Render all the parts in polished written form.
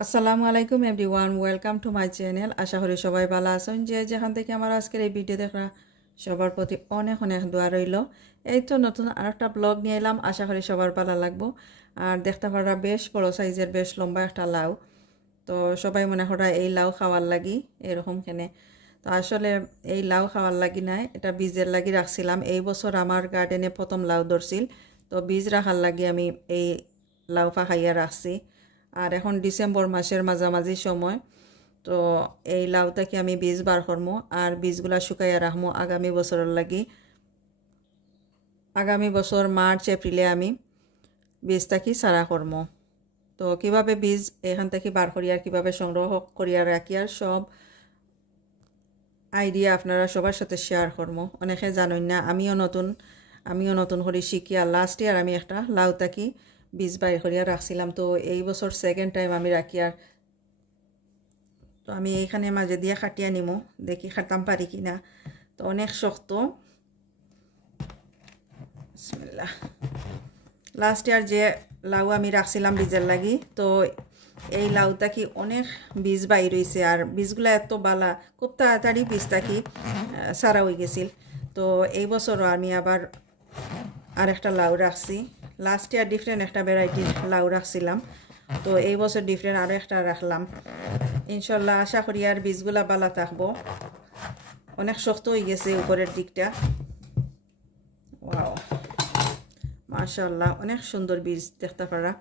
আসসালামু আলাইকুম everyone, welcome to my channel. আশা করি সবাই ভালো আছেন। যে যেখান থেকে আমার আজকের এই ভিডিও দেখা সবার প্রতি অনেক অনেক দোয়া রইল। এই তো নতুন আরেকটা ব্লগ নিয়ে এলাম, আশা করি সবার ভালো লাগবো। আর দেখতে পারা বেশ বড় সাইজের, বেশ লম্বা একটা লাউ। তো সবাই মনে করা এই লাউ খাওয়ার লাগি এরকম কেনে। তো আসলে এই লাউ খাওয়ার লাগি নাই, এটা বীজের লাগি রাখছিলাম। এই বছর আমার গার্ডেনে প্রথম লাউ ধরছিল, তো বীজ রাখার লাগি আমি এই লাউ পাকাইয়া রাখছি। আর এখন ডিসেম্বর মাসের মাঝামাঝি সময়, তো এই লাউটাকে আমি বীজ বার করবো আর বীজগুলা শুকাইয়া রাখবো আগামী বছরের লাগি। আগামী বছর মার্চ এপ্রিলে আমি বীজটাকে সারা করবো। তো কিভাবে বীজ এখান থেকে বার করি আর কীভাবে সংগ্রহ করিয়া রাখি আর সব আইডিয়া আপনারা সবার সাথে শেয়ার করবো। অনেকে জানেন না, আমিও নতুন করে শিখি। আর লাস্ট ইয়ার আমি একটা লাউটাকি বীজ বাইর করিয়া রাখছিলাম, তো এই বছর সেকেন্ড টাইম আমি রাখি। আর তো আমি এইখানে মাঝে দিয়ে খাটিয়া নিমো, দেখি খাটাম পারি কি না। তো অনেক শক্ত। বিসমিল্লাহ। লাস্ট ইয়ার যে লাউ আমি রাখছিলাম বীজের লাগি, তো এই লাউটা কি অনেক বীজ বাইর হয়েছে। আর বীজগুলো এত বালা, খুব তাড়াতাড়ি বীজটা কি সারা হয়ে গেছিল। তো এই বছরও আমি আবার আর একটা লাউ রাখছি। লাস্ট ইয়ার ডিফারেন্ট একটা ভ্যারাইটির লাউ রাখছিলাম, তো এই বছর ডিফারেন্ট আরও একটা রাখলাম। ইনশাল্লাহ আশা করি আর বীজগুলা বালা থাকবো। অনেক শক্ত হয়ে গেছে উপরের দিকটা। ওয়াও, মাশাআল্লাহ, অনেক সুন্দর বীজ দেখতে পারা।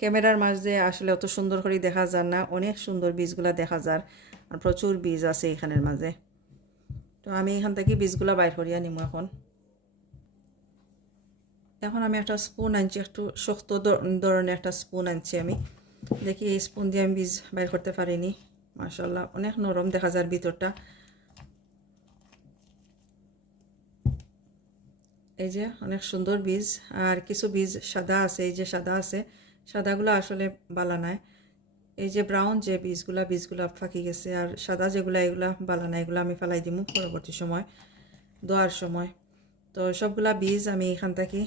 ক্যামেরার মাঝে আসলে অত সুন্দর করে দেখা যায় না, অনেক সুন্দর বীজগুলা দেখা যায়। আর প্রচুর বীজ আছে এখানের মাঝে। তো আমি এখান থেকে বীজগুলা বাইর করিয়া নিব। এখন আমি একটা স্পুন আনছি, একটু শক্ত ধরনের একটা স্পুন আনছি আমি। দেখি এই স্পুন দিয়ে আমি বীজ বাইর করতে পারিনি। মাশাআল্লাহ, অনেক নরম দেখা যায় ভিতরটা। এই যে অনেক সুন্দর বীজ। আর কিছু বীজ সাদা আছে, এই যে সাদা আছে, সাদাগুলো আসলে বালা নাই। এই যে ব্রাউন যে বীজগুলা ফাঁকি গেছে। আর সাদা যেগুলা, এগুলা বালা নাই, এগুলো আমি ফেলাই দিব পরবর্তী সময় দোয়ার সময়। তো সবগুলা বীজ আমি এখান থেকে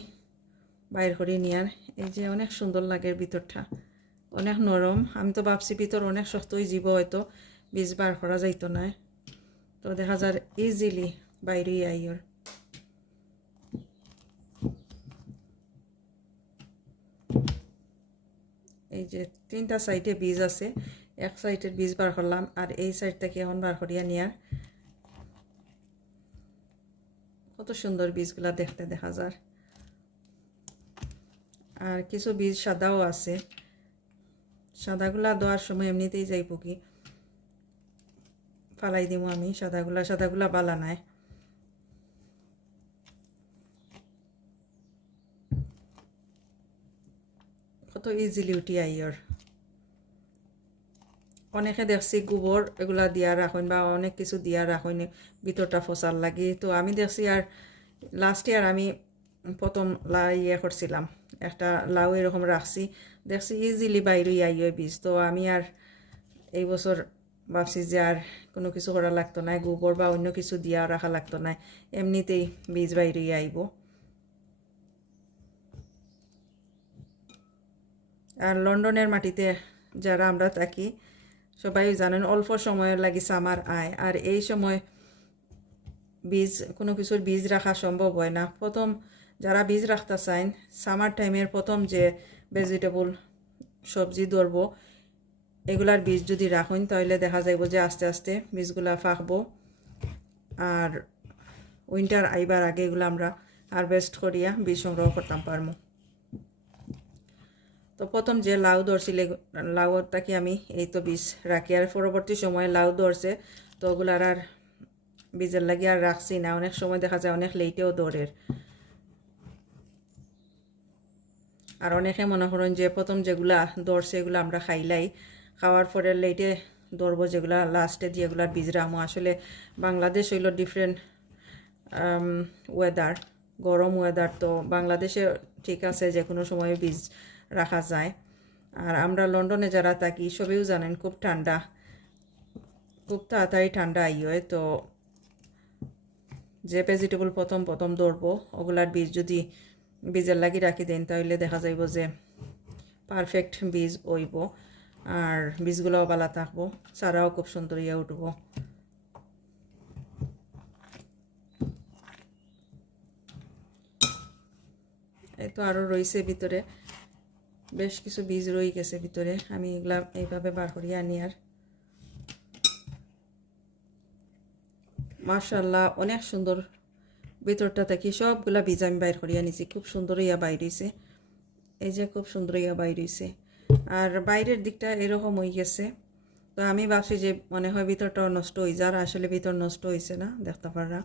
বাইর করে নিয়ার। এই যে অনেক সুন্দর লাগে ভিতরটা, অনেক নরম। আমি তো ভাবছি ভিতর অনেক শক্তই জীব, হয়তো বীজ বার করা যাইতো না। তো দেখা যায় ইজিলি বাইরে আইয়র। এই যে তিনটা সাইডে বীজ আছে, এক সাইডের বীজ বার করলাম আর এই সাইড থেকে এখন বার করিয়া নিয়ার। কত সুন্দর বীজগুলা দেখতে দেখা যায়। আর কিছু বীজ সাদাও আছে, সাদাগুলা দেওয়ার সময় এমনিতেই যাইব কি ফালাই দিব আমি। সাদাগুলা বালা নাই। কত ইজিলি উঠি আইয়র। অনেকে দেখছি গোবর এগুলা দিয়া রাখেন বা অনেক কিছু দিয়া রাখেন ভিতরটা ফসার লাগে। তো আমি দেখছি আর লাস্ট ইয়ার আমি প্রথম করছিলাম, একটা লাউ এরকম রাখছি, দেখছি ইজিলি বাইরে আইয় বীজ। তো আমি আর এই বছর ভাবছি যে আর কোনো কিছু করা লাগতো না, গোবর বা অন্য কিছু দিয়া রাখা লাগতো না, এমনিতেই বীজ বাইরে আইব। আর লন্ডনের মাটিতে যারা আমরা থাকি সবাই জানেন অল্প সময়ের লাগি সামার আয়। আর এই সময় কোনো কিছুর বীজ রাখা সম্ভব হয় না। প্রথম যারা বীজ রাখতে চান সামার টাইমের প্রথম যে ভেজিটেবল সবজি ধরব, এগুলার বীজ যদি রাখুন তাহলে দেখা যাইব যে আস্তে আস্তে বীজগুলা ফাঁকবো। আর উইন্টার আইবার আগে এগুলো আমরা হারভেস্ট করিয়া বীজ সংগ্রহ করতাম পারবো। তো প্রথম যে লাউ ধরছিলে, লাউটাকে আমি এই তো বীজ রাখি। আর পরবর্তী সময়ে লাউ ধরছে, তো ওগুলার আর বীজের লাগি আর রাখছি না। অনেক সময় দেখা যায় অনেক লেটেও দৌড়ের। আর অনেকে মনে করেন যে প্রথম যেগুলা ধরছে এগুলো আমরা খাইলাই, খাওয়ার পরে লেটে ধরবো যেগুলা লাস্টে যেগুলার বীজ রাখবো। আসলে বাংলাদেশ হইল ডিফারেন্ট ওয়েদার, গরম ওয়েদার। তো বাংলাদেশে ঠিক আছে যে কোনো সময় বীজ রাখা যায়। আর আমরা লন্ডনে যারা থাকি সবেও জানেন খুব ঠান্ডা, খুব তাড়াতাড়ি ঠান্ডা হয়। তো যে ভেজিটেবল প্রথম ধরবো ওগুলার বীজ যদি বীজের লাগি রাখি দেন তাহলে দেখা যাইব যে পারফেক্ট বীজ হইব। আর বীজগুলোও ভালো থাকবো, চারাও খুব সুন্দর ইয়ে উঠবো। এই তো আরও রয়েছে ভিতরে, বেশ কিছু বীজ রয়ে গেছে ভিতরে। আমি এগুলা এইভাবে বার করিয়ে আনি। আর মাশাআল্লাহ অনেক সুন্দর, ভিতরটা থেকে সবগুলা বীজ আমি বাইর করিয়া নিছি। খুব সুন্দর ইয়া বাইর হইছে, এই যে খুব সুন্দর ইয়া বাইর হইছে। আর বাইরের দিকটা এরকম হয়ে গেছে। তো আমি ভাবছি যে মনে হয় ভিতরটাও নষ্ট হয়ে যায়, আসলে ভিতর নষ্ট হয়েছে না, দেখতে পারা।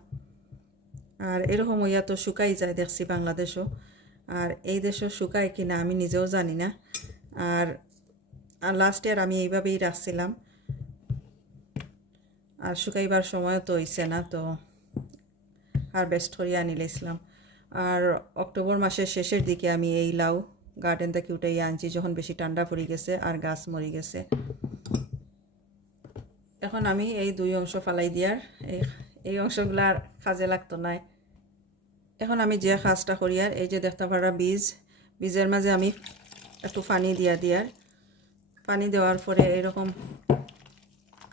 আর এরকম হইয়া তো শুকাই যায় দেখছি বাংলাদেশও, আর এই দেশও শুকায় কিনা আমি নিজেও জানি না। আর লাস্ট ইয়ার আমি এইভাবেই রাখছিলাম, আর শুকাইবার সময় তো হইছে না, তো হারভেস্ট করিয়া আনিলাম। আর অক্টোবর মাসের শেষের দিকে আমি এই লাউ গার্ডেন থেকে উঠাইয়া আনছি, যখন বেশি ঠান্ডা পড়ে গেছে আর গাছ মরে গেছে। এখন আমি এই দুই অংশ ফালাই দিয়ার, এই অংশগুলো আর কাজে লাগতো না। এখন আমি যে কাজটা করি, আর এই যে দেখতে পারা বীজের মাঝে আমি একটু পানি দিয়ার, পানি দেওয়ার পরে এরকম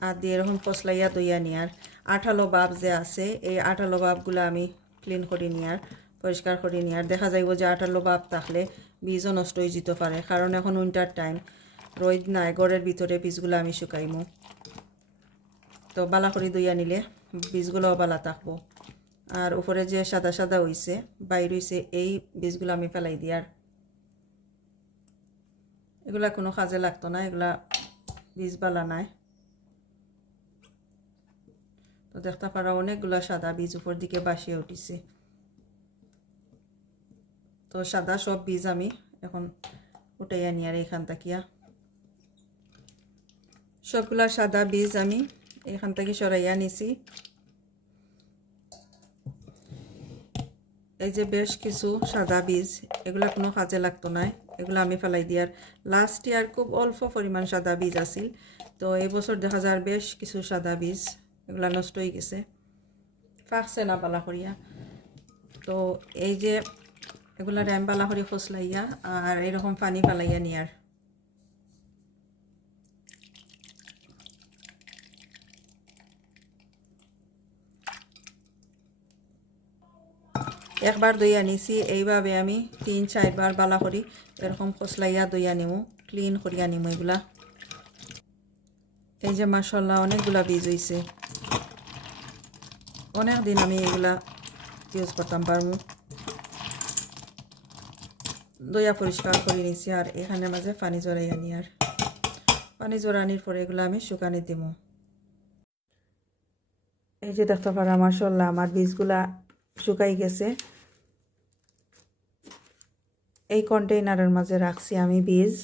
হাত দিয়ে এরকম কসলাইয়া দইয়া নিয়ার, আঠালো বাপ যে আছে এই আঠালো বাপগুলো আমি ক্লিন করে নিয়ার, পরিষ্কার করে নিয়ার। দেখা যাইব যে আঠালো বাপ থাকলে বীজও নষ্ট হয়ে যেতে পারে, কারণ এখন উইন্টার টাইম, রোদ নাই, ঘরের ভিতরে বীজগুলো আমি শুকাইমু। তো বালা করে দইয়া নিলে বীজগুলোও বালা থাকবো। আর উপরে যে সাদা সাদা হইছে বাইর হইছে, এই বীজগুলো আমি ফেলাই দিয়ার। এগুলা কোনো কাজে লাগতো না, এগুলা বীজ বালা নাই। তো দেখতে পারা অনেকগুলা সাদা বীজ উপর দিকে বাসিয়ে উঠিছে। তো সাদা সব বীজ আমি এখন উঠাইয়া নিয়ে আর এখান থাকিয়া সবগুলা সাদা বীজ আমি এখান থেকে সরাইয়া নিছি। এই যে বেশ কিছু সাদা বীজ, এগুলা কোনো কাজে লাগতো না, এগুলো আমি ফেলাই দিয়ার। লাস্ট ইয়ার খুব অল্প পরিমাণ সাদা বীজ আছিল, তো এই বছর দেখা যায় বেশ কিছু সাদা বীজ এগুলা নষ্ট হয়ে গেছে, ফাঁকছে না বালা করিয়া। তো এই যে এগুলা র্যাম বালা করি ফসলাইয়া আর এরকম পানি ফেলাইয়া নিয়ার। একবার দইয়া নিছি, এইভাবে আমি 3-4 বার বালা করি এরকম ফসলাইয়া দইয়া নিমু, ক্লিন করিয়া নিমু এগুলা। এই যে মাশাআল্লাহ অনেকগুলা বীজ হইছে, অনেক দিন আমি এগুলা ইউজ করতাম পারমু। দইয়া পরিষ্কার করে নিছি, আর এখানের মাঝে পানি জড়াইয়া নি, আর পানি জড়ানির পরে এগুলো আমি শুকানি দিব। এই যে দেখতে পারা মাশাআল্লাহ আমার বীজগুলা শুকাই গেছে। এই কন্টেইনারের মাঝে রাখছি আমি বীজ,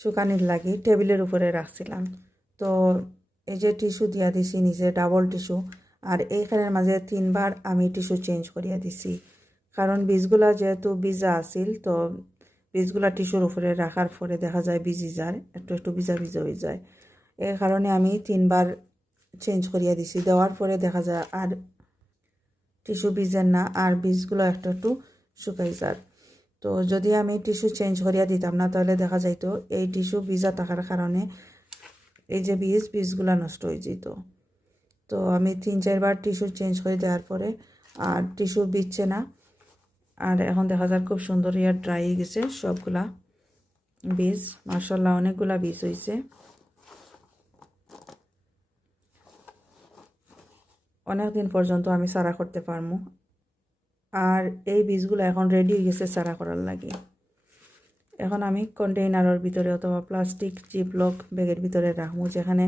শুকানির লাগি টেবিলের উপরে রাখছিলাম। তো এই যে টিস্যু দিয়া দিছি নিচে, ডাবল টিস্যু, আর এইখানের মাঝে 3 বার আমি টিস্যু চেঞ্জ করিয়া দিছি, কারণ বীজগুলা যেহেতু ভিজা আছিল, তো বীজগুলা টিস্যুর উপরে রাখার পরে দেখা যায় ভিজি যায়, একটু একটু ভিজা ভিজা হয়ে যায়। এই কারণে আমি 3 বার চেঞ্জ করিয়া দিছি। দেওয়ার পরে দেখা যায় আর টিস্যু ভিজেন না, আর বীজগুলো একটু একটু শুকাই যায়। তো যদি আমি টিস্যু চেঞ্জ করিয়া দিতাম না, তাহলে দেখা যাইতো এই টিস্যু ভিজা থাকার কারণে এই যে বীজগুলা নষ্ট হয়ে যেত। তো আমি 3-4 বার টিস্যু চেঞ্জ করে দেওয়ার পরে আর টিস্যু ভিজছে না, আর এখন দেখা যায় খুব সুন্দর ইয়া ড্রাই হয়ে গেছে সবগুলা বীজ। মাশাআল্লাহ অনেকগুলা বীজ হয়েছে, অনেকদিন পর্যন্ত আমি চারা করতে পারবো। আর এই বীজগুলো এখন রেডি হয়ে গেছে চারা করার লাগে। এখন আমি কন্টেইনারের ভিতরে অথবা প্লাস্টিক জিপলক ব্যাগের ভিতরে রাখবো, যেখানে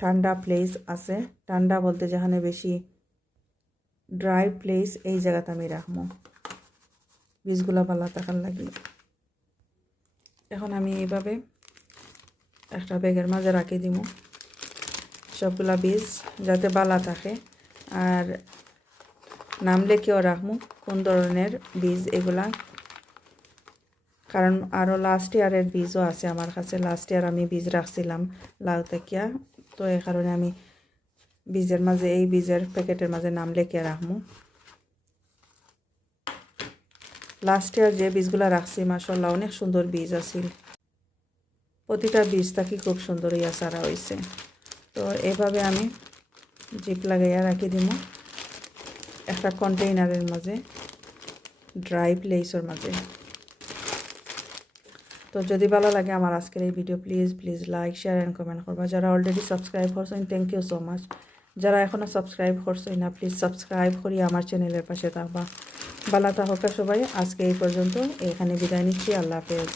ঠান্ডা প্লেস আছে, ঠান্ডা বলতে যেখানে বেশি ড্রাই প্লেস, এই জায়গাতে আমি রাখবো বীজগুলা ভালো থাকার লাগে। এখন আমি এইভাবে একটা ব্যাগের মাঝে রাখি দিব সবগুলা বীজ, যাতে বালা থাকে। আর নাম লেখেও রাখবো কোন ধরনের বীজ এগুলা, কারণ আরও লাস্ট ইয়ারের বীজও আছে আমার কাছে। লাস্ট ইয়ার আমি বীজ রাখছিলাম লাউ তেকিয়া, তো এই কারণে আমি বীজের মাঝে, এই বীজের প্যাকেটের মাঝে নাম লেখে রাখবো। লাস্ট ইয়ার যে বীজগুলা রাখছি মাশাআল্লাহ অনেক সুন্দর বীজ আছিল। প্রতিটা বীজ থাকি খুব সুন্দর ইয়া সারা হয়েছে। তো এভাবে আমি জিপ লাগাইয়া রাখি দিব একটা কন্টেইনারের মাঝে, ড্রাই প্লেসের মাঝে। তো যদি ভালো লাগে আমার আজকের এই video, please like share and comment করবা। যারা অলরেডি সাবস্ক্রাইব করছেন থ্যাংক ইউ সো মাচ। যারা এখনও সাবস্ক্রাইব করছেন না প্লিজ সাবস্ক্রাইব করি আমার চ্যানেলের পাশে থাকবা। ভালো থাকা সবাই। আজকে এই পর্যন্ত, এখানে বিদায় নিচ্ছি। আল্লাহ হাফেজ।